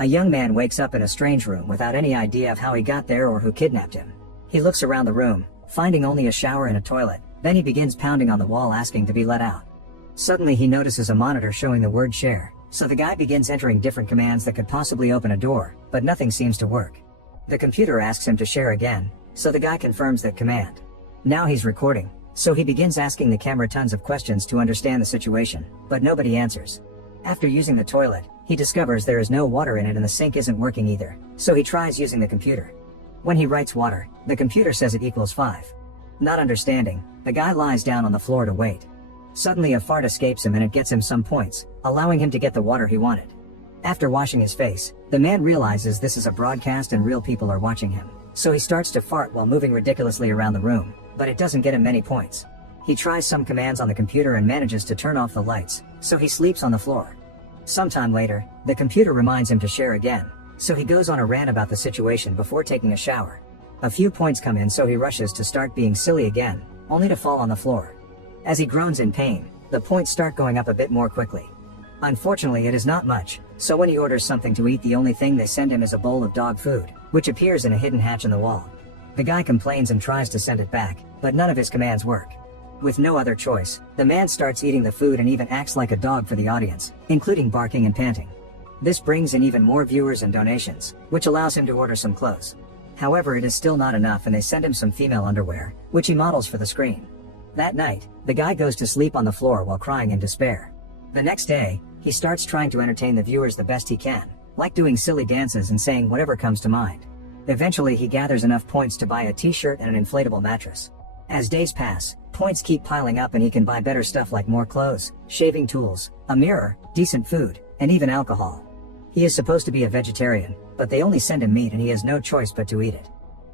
A young man wakes up in a strange room without any idea of how he got there or who kidnapped him. He looks around the room, finding only a shower and a toilet, then he begins pounding on the wall asking to be let out. Suddenly he notices a monitor showing the word share, so the guy begins entering different commands that could possibly open a door, but nothing seems to work. The computer asks him to share again, so the guy confirms that command. Now he's recording, so he begins asking the camera tons of questions to understand the situation, but nobody answers. After using the toilet, he discovers there is no water in it and the sink isn't working either, so he tries using the computer. When he writes water, the computer says it equals 5. Not understanding, the guy lies down on the floor to wait. Suddenly a fart escapes him and it gets him some points, allowing him to get the water he wanted. After washing his face, the man realizes this is a broadcast and real people are watching him, so he starts to fart while moving ridiculously around the room, but it doesn't get him many points. He tries some commands on the computer and manages to turn off the lights, so he sleeps on the floor. Sometime later, the computer reminds him to share again, so he goes on a rant about the situation before taking a shower. A few points come in, so he rushes to start being silly again, only to fall on the floor. As he groans in pain, the points start going up a bit more quickly. Unfortunately, it is not much, so when he orders something to eat, the only thing they send him is a bowl of dog food, which appears in a hidden hatch in the wall. The guy complains and tries to send it back, but none of his commands work. With no other choice, the man starts eating the food and even acts like a dog for the audience, including barking and panting. This brings in even more viewers and donations, which allows him to order some clothes. However, it is still not enough and they send him some female underwear, which he models for the screen. That night, the guy goes to sleep on the floor while crying in despair. The next day, he starts trying to entertain the viewers the best he can, like doing silly dances and saying whatever comes to mind. Eventually he gathers enough points to buy a t-shirt and an inflatable mattress. As days pass, points keep piling up and he can buy better stuff like more clothes, shaving tools, a mirror, decent food, and even alcohol. He is supposed to be a vegetarian, but they only send him meat and he has no choice but to eat it.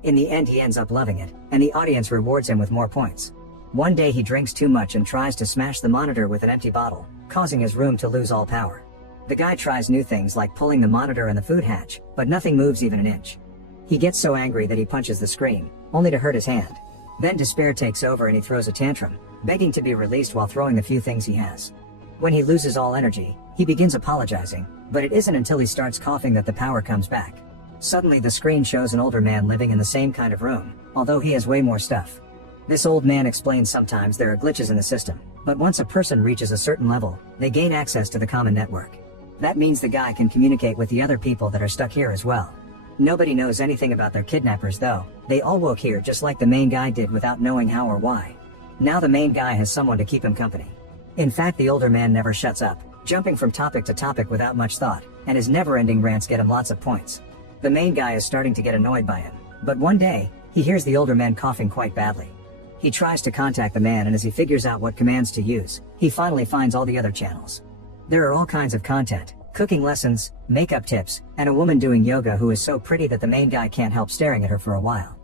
In the end he ends up loving it, and the audience rewards him with more points. One day he drinks too much and tries to smash the monitor with an empty bottle, causing his room to lose all power. The guy tries new things like pulling the monitor and the food hatch, but nothing moves even an inch. He gets so angry that he punches the screen, only to hurt his hand. Then despair takes over and he throws a tantrum, begging to be released while throwing the few things he has. When he loses all energy, he begins apologizing, but it isn't until he starts coughing that the power comes back. Suddenly the screen shows an older man living in the same kind of room, although he has way more stuff. This old man explains sometimes there are glitches in the system, but once a person reaches a certain level, they gain access to the common network. That means the guy can communicate with the other people that are stuck here as well. Nobody knows anything about their kidnappers though, they all woke here just like the main guy did without knowing how or why. Now the main guy has someone to keep him company. In fact, the older man never shuts up, jumping from topic to topic without much thought, and his never-ending rants get him lots of points. The main guy is starting to get annoyed by him, but one day, he hears the older man coughing quite badly. He tries to contact the man, and as he figures out what commands to use, he finally finds all the other channels. There are all kinds of content, cooking lessons, makeup tips, and a woman doing yoga who is so pretty that the main guy can't help staring at her for a while.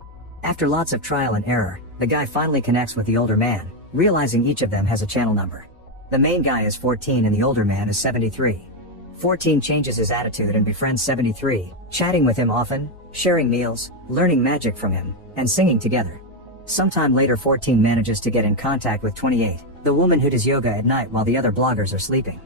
After lots of trial and error, the guy finally connects with the older man, realizing each of them has a channel number. The main guy is 14 and the older man is 73. 14 changes his attitude and befriends 73, chatting with him often, sharing meals, learning magic from him, and singing together. Sometime later 14 manages to get in contact with 28, the woman who does yoga at night while the other bloggers are sleeping.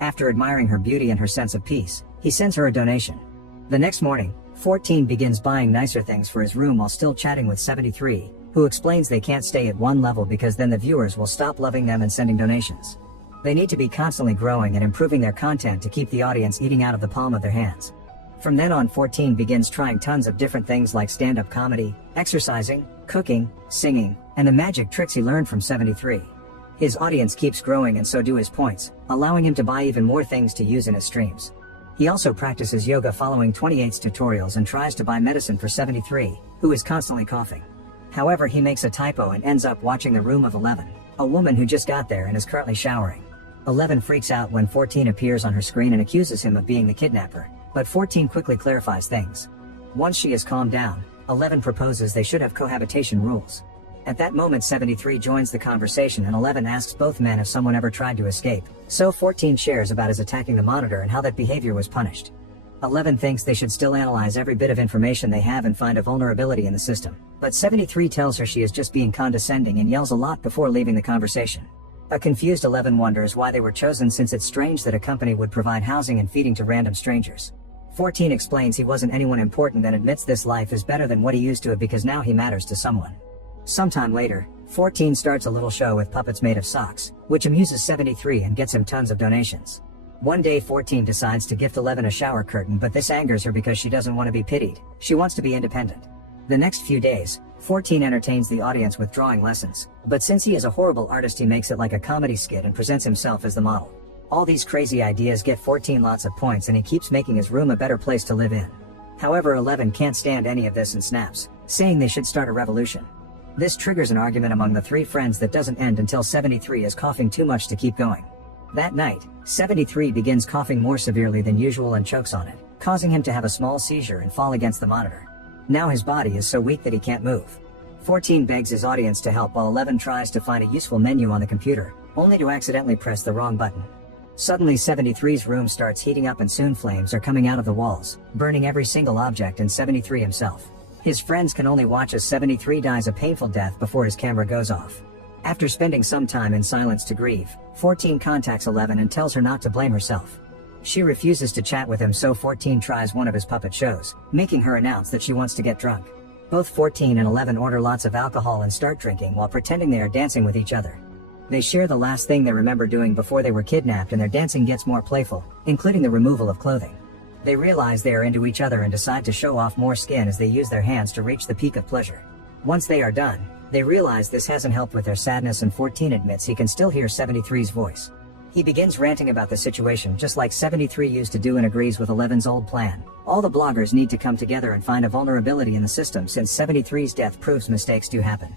After admiring her beauty and her sense of peace, he sends her a donation. The next morning, 14 begins buying nicer things for his room while still chatting with 73, who explains they can't stay at one level because then the viewers will stop loving them and sending donations. They need to be constantly growing and improving their content to keep the audience eating out of the palm of their hands. From then on 14 begins trying tons of different things like stand-up comedy, exercising, cooking, singing, and the magic tricks he learned from 73. His audience keeps growing and so do his points, allowing him to buy even more things to use in his streams. He also practices yoga following 28's tutorials and tries to buy medicine for 73, who is constantly coughing. However, he makes a typo and ends up watching the room of 11, a woman who just got there and is currently showering. 11 freaks out when 14 appears on her screen and accuses him of being the kidnapper, but 14 quickly clarifies things. Once she is calmed down, 11 proposes they should have cohabitation rules. At that moment 73 joins the conversation and 11 asks both men if someone ever tried to escape, so 14 shares about his attacking the monitor and how that behavior was punished. 11 thinks they should still analyze every bit of information they have and find a vulnerability in the system, but 73 tells her she is just being condescending and yells a lot before leaving the conversation. A confused 11 wonders why they were chosen since it's strange that a company would provide housing and feeding to random strangers. 14 explains he wasn't anyone important and admits this life is better than what he used to have because now he matters to someone. Sometime later, 14 starts a little show with puppets made of socks, which amuses 73 and gets him tons of donations. One day 14 decides to gift 11 a shower curtain, but this angers her because she doesn't want to be pitied, she wants to be independent. The next few days, 14 entertains the audience with drawing lessons, but since he is a horrible artist he makes it like a comedy skit and presents himself as the model. All these crazy ideas get 14 lots of points and he keeps making his room a better place to live in. However, 11 can't stand any of this and snaps, saying they should start a revolution. This triggers an argument among the three friends that doesn't end until 73 is coughing too much to keep going. That night, 73 begins coughing more severely than usual and chokes on it, causing him to have a small seizure and fall against the monitor. Now his body is so weak that he can't move. 14 begs his audience to help while 11 tries to find a useful menu on the computer, only to accidentally press the wrong button. Suddenly 73's room starts heating up and soon flames are coming out of the walls, burning every single object and 73 himself. His friends can only watch as 73 dies a painful death before his camera goes off. After spending some time in silence to grieve, 14 contacts 11 and tells her not to blame herself. She refuses to chat with him, so 14 tries one of his puppet shows, making her announce that she wants to get drunk. Both 14 and 11 order lots of alcohol and start drinking while pretending they are dancing with each other. They share the last thing they remember doing before they were kidnapped and their dancing gets more playful, including the removal of clothing. They realize they are into each other and decide to show off more skin as they use their hands to reach the peak of pleasure. Once they are done, they realize this hasn't helped with their sadness and 14 admits he can still hear 73's voice. He begins ranting about the situation just like 73 used to do and agrees with 11's old plan. All the bloggers need to come together and find a vulnerability in the system since 73's death proves mistakes do happen.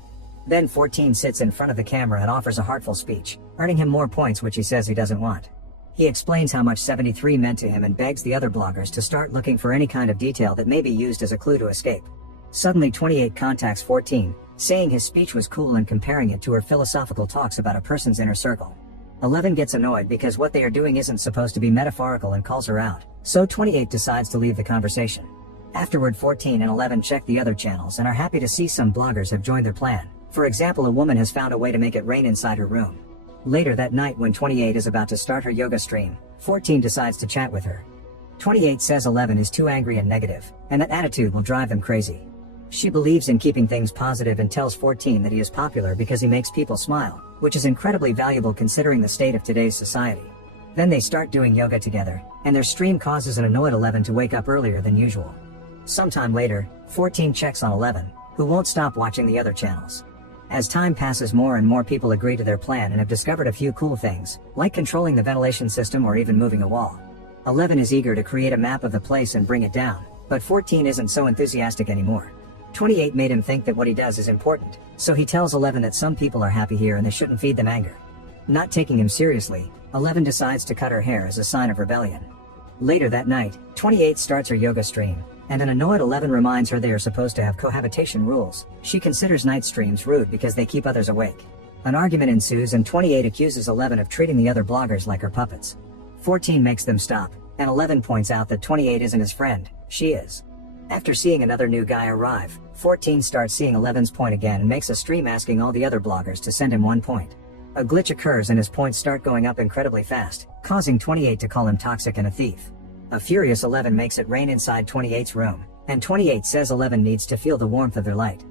Then 14 sits in front of the camera and offers a heartful speech, earning him more points which he says he doesn't want. He explains how much 73 meant to him and begs the other bloggers to start looking for any kind of detail that may be used as a clue to escape. Suddenly 28 contacts 14, saying his speech was cool and comparing it to her philosophical talks about a person's inner circle. 11 gets annoyed because what they are doing isn't supposed to be metaphorical and calls her out, so 28 decides to leave the conversation. Afterward 14 and 11 check the other channels and are happy to see some bloggers have joined their plan. For example, a woman has found a way to make it rain inside her room. Later that night when 28 is about to start her yoga stream, 14 decides to chat with her. 28 says 11 is too angry and negative, and that attitude will drive them crazy. She believes in keeping things positive and tells 14 that he is popular because he makes people smile, which is incredibly valuable considering the state of today's society. Then they start doing yoga together, and their stream causes an annoyed 11 to wake up earlier than usual. Sometime later, 14 checks on 11, who won't stop watching the other channels. As time passes, more and more people agree to their plan and have discovered a few cool things, like controlling the ventilation system or even moving a wall. 11 is eager to create a map of the place and bring it down, but 14 isn't so enthusiastic anymore. 28 made him think that what he does is important, so he tells 11 that some people are happy here and they shouldn't feed them anger. Not taking him seriously, 11 decides to cut her hair as a sign of rebellion. Later that night, 28 starts her yoga stream, and an annoyed 11 reminds her they are supposed to have cohabitation rules. She considers night streams rude because they keep others awake. An argument ensues and 28 accuses 11 of treating the other bloggers like her puppets. 14 makes them stop, and 11 points out that 28 isn't his friend, she is. After seeing another new guy arrive, 14 starts seeing 11's point again and makes a stream asking all the other bloggers to send him 1 point. A glitch occurs and his points start going up incredibly fast, causing 28 to call him toxic and a thief. A furious 11 makes it rain inside 28's room, and 28 says 11 needs to feel the warmth of their light.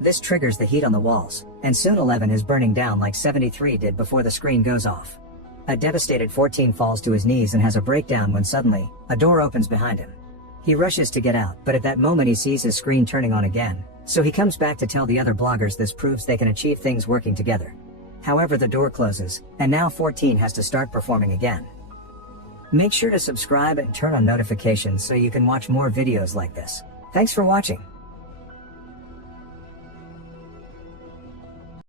This triggers the heat on the walls, and soon 11 is burning down like 73 did before the screen goes off. A devastated 14 falls to his knees and has a breakdown when suddenly, a door opens behind him. He rushes to get out, but at that moment he sees his screen turning on again, so he comes back to tell the other bloggers this proves they can achieve things working together. However, the door closes, and now 14 has to start performing again. Make sure to subscribe and turn on notifications so you can watch more videos like this. Thanks for watching.